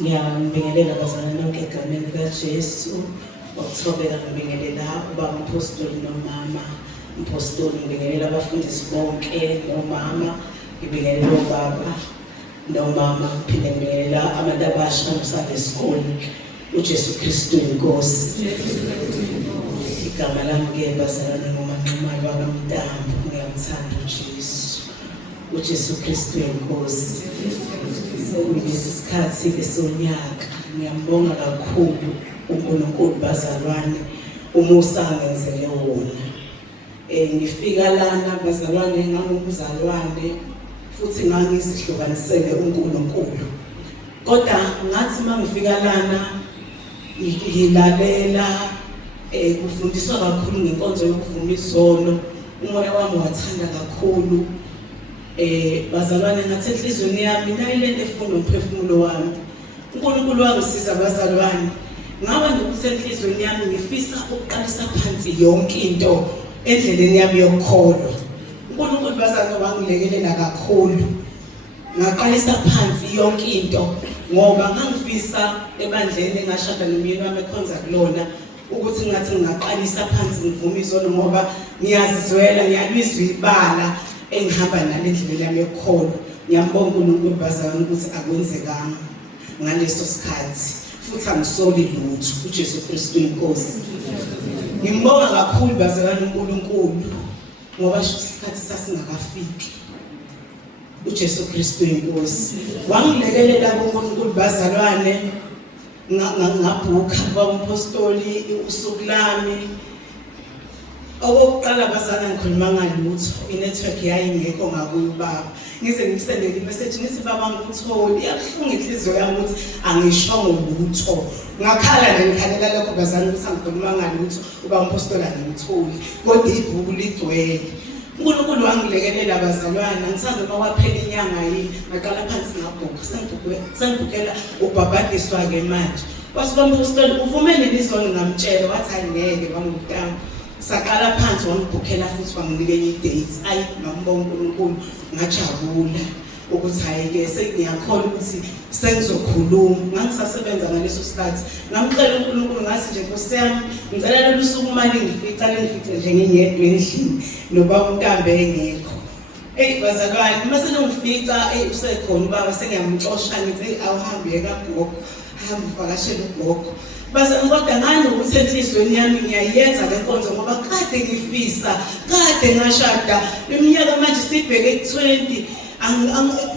Ngiyabingelela bazalwane nonke egameni likaJesu. Ngokuthobeka ngibingelela ubaba umpostoli nomama umpostoli, ngibingelela abafundisi bonke nomama, ngibingelela obaba nomama, ngiphinde ngibingelela abantu abasha Sunday School. uJesu Kristu inkosi. Igama lami-ke bazalwane ngoManxumayo waKaMntambo, ngiyamthanda uJesu. uJesu Kristu inkosi. Kulesi sikhathi sonyaka ngiyambonga kakhulu uNkulunkulu bazalwane, umusa angenzele wona. Ngifika lana bazalwane ngangumzalwane futhi ngangizihlukanisele uNkulunkulu. Kodwa ngathi mangifika lana ngilalela kufundiswa kakhulu ngenkonzo yokuvuma izono, umoya wami wathanda kakhulu. Bazalwane ngathi enhlizweni yami nayilento efuna umphefumulo wami. uNkulunkulu wangisiza bazalwane, ngaba ngokusenhlizweni yami ngifisa ukuqalisa phansi yonke into endleleni yami yokukholwa. uNkulunkulu bazalwane wangilekelela kakhulu, ngaqalisa phansi yonke into ngoba ngangifisa ebandleni engashada nomyeni wami ekhonza kulona ukuthi ngathi ngingaqalisa phansi ngivume izono ngoba ngiyazizwela, ngiyalizwa ibala engihamba nalo endleleni yami yokukholwa. Ngiyambonga uNkulunkulu bazalwane ukuthi akwenzekanga ngaleso sikhathi futhi angisoli lutho. uJesu Kristu inkosi. Ngimbonga kakhulu bazalwane uNkulunkulu ngoba isikhathi sasingakafiki. uJesu Kristu inkosi. Wangilekelela kuNkulunkulu bazalwane, ngabhukha kwaMpostoli usuku lami. Okokuqala bazalwane ngikhuluma ngalutho, inetwork yayingekho ngakuyo ubaba. Ngize ngimsendele imessage ngithi baba ngikutholi, iyabuhlungu inhliziyo yami ukuthi angishongo lutho. Ngakhala nje ngikhalela lokho bazalwane ukuthi angikhuluma ngalutho, ubaba uMpostoli angimtholi, kodwa ibhuku ligcwele. uNkulunkulu wangilekelela bazalwane, angisazi noma kwaphela inyanga yini, ngaqala phansi ngabhukha, sengibhukela ubhabhadiswa-ke manje. Wathi uMpostoli uvumele izono, ngamtshela wathi hayi ngeke bangumntambo. Saqala phansi wangibhukhela futhi wanginika enye i-date. Ayi ngambonga uNkulunkulu, ngajabula ukuthi hayi-ke sengiyakholwa ukuthi sengizokhuluma. Ngangisasebenza ngaleso sikhathi, ngamcela uNkulunkulu ngathi nje Nkosi yami, ngicela lolu suku uma lingifica nje ngingedwa endlini nobaba uNtambo engekho. Bazalwane mase longifica usekhona ubaba sengiyamxosha ngithi awuhambe kagogo, hamba uvakashele ugogo. Bazalwane kodwa nganokuthi enhlizweni yami ngiyayenza le nkonzo ngoba kade ngifisa, kade ngashada iminyaka manje sibheke ku-20.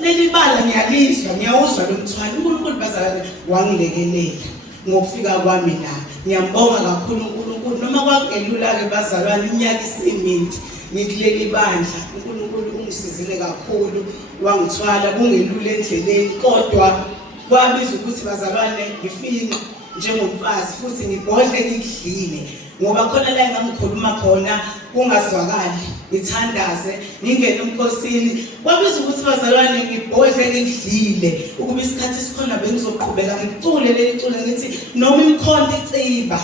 Leli bala ngiyalizwa, ngiyawuzwa lo mthwalo. uNkulunkulu bazalwane wangilekelela ngokufika kwami la. Ngiyambonga kakhulu uNkulunkulu, noma kwakungelula-ke bazalwane iminyaka isiminti ngikuleli bandla. uNkulunkulu ungisizile kakhulu, wangithwala kungelula endleleni, kodwa kwabiza ukuthi bazalwane ngifike njengomfazi futhi ngibhodle ngikudlile ngoba khona la engangikhuluma khona kungazwakali, ngithandaze ngingene emkhosini. Kwabiza ukuthi bazalwane ngibhodle ngikudlile ukuba isikhathi sikhona bengizoqhubeka ngicule leli culo ngithi noma imkhonto iciba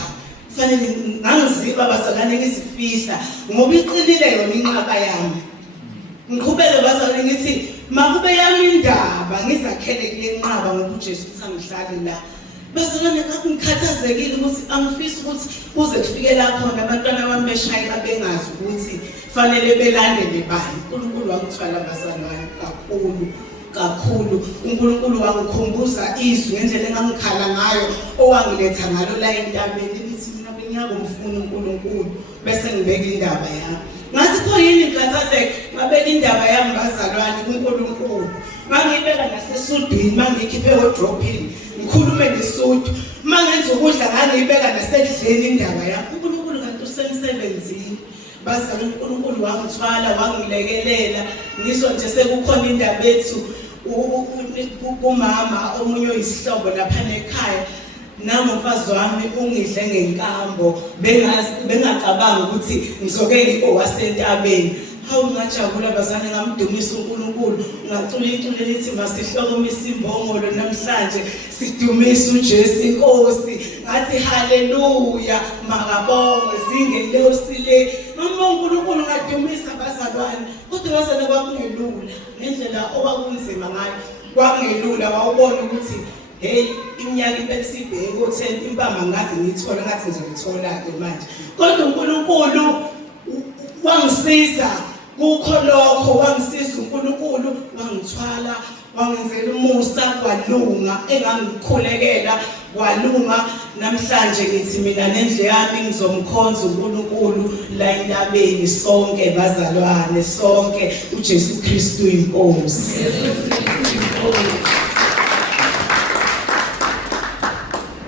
kufanele ngangiziba bazalwane ngizifihla ngoba iqinile yona inqaba yami. Ngiqhubeke bazalwane ngithi makube yami indaba ngizakhele kule nqaba ngoba uJesu usangihlale la. Bazalwane ngikhathazekile ukuthi angifisi ukuthi kuze kufike la khona abantwana bami beshayela bengazi ukuthi fanele belandele bani. uNkulunkulu wangithwala bazalwane kakhulu. uNkulunkulu wangikhumbuza izwi ngendlela engangikhala ngayo owangiletha ngalo la entabeni, lithi mina bengiyakufuna uNkulunkulu bese ngibeka indaba yami. Ngathi pho yini ngikhathazeke, ngabeka indaba yami bazalwane kuNkulunkulu. Ngangibeka nasesudwini, mangikhiphe wardrobe-ini ngikhulume ngesuthu, mangenza ukudla ngangiyibeka nasedleni indaba yami. uNkulunkulu kanti usemsebenzini bazalwane. uNkulunkulu wangithwala wangilekelela. Ngisho nje sekukhona indaba ethu kumama omunye oyisihlobo lapha ekhaya, nami umfazi wami ungidle ngenkambo, bengacabanga ukuthi ngizoke ngibowasentabeni. Hawu ngajabula bazalwane, ngamdumisa uNkulunkulu, ngacula iculo elithi masihlokomise imbongolo namhlanje sidumisa uJesu inkosi. Ngathi haleluya, makabongwe zingelosi le. Noma uNkulunkulu ngadumisa bazalwane, kodwa bazalwane kwakungelula ngendlela okwakunzima ngayo. Kwakungelula, wawubona ukuthi hey iminyaka impela sibheke ko10 impama ngaze ngithola ngathi ngizolithola-ke manje kodwa uNkulunkulu wangisiza kukho lokho wangisiza uNkulunkulu wangithwala wangenzela umusa kwalunga engangikhulekela kwalunga namhlanje ngithi mina nendle yami ngizomkhonza uNkulunkulu la entabeni sonke bazalwane sonke uJesu Kristu inkosi.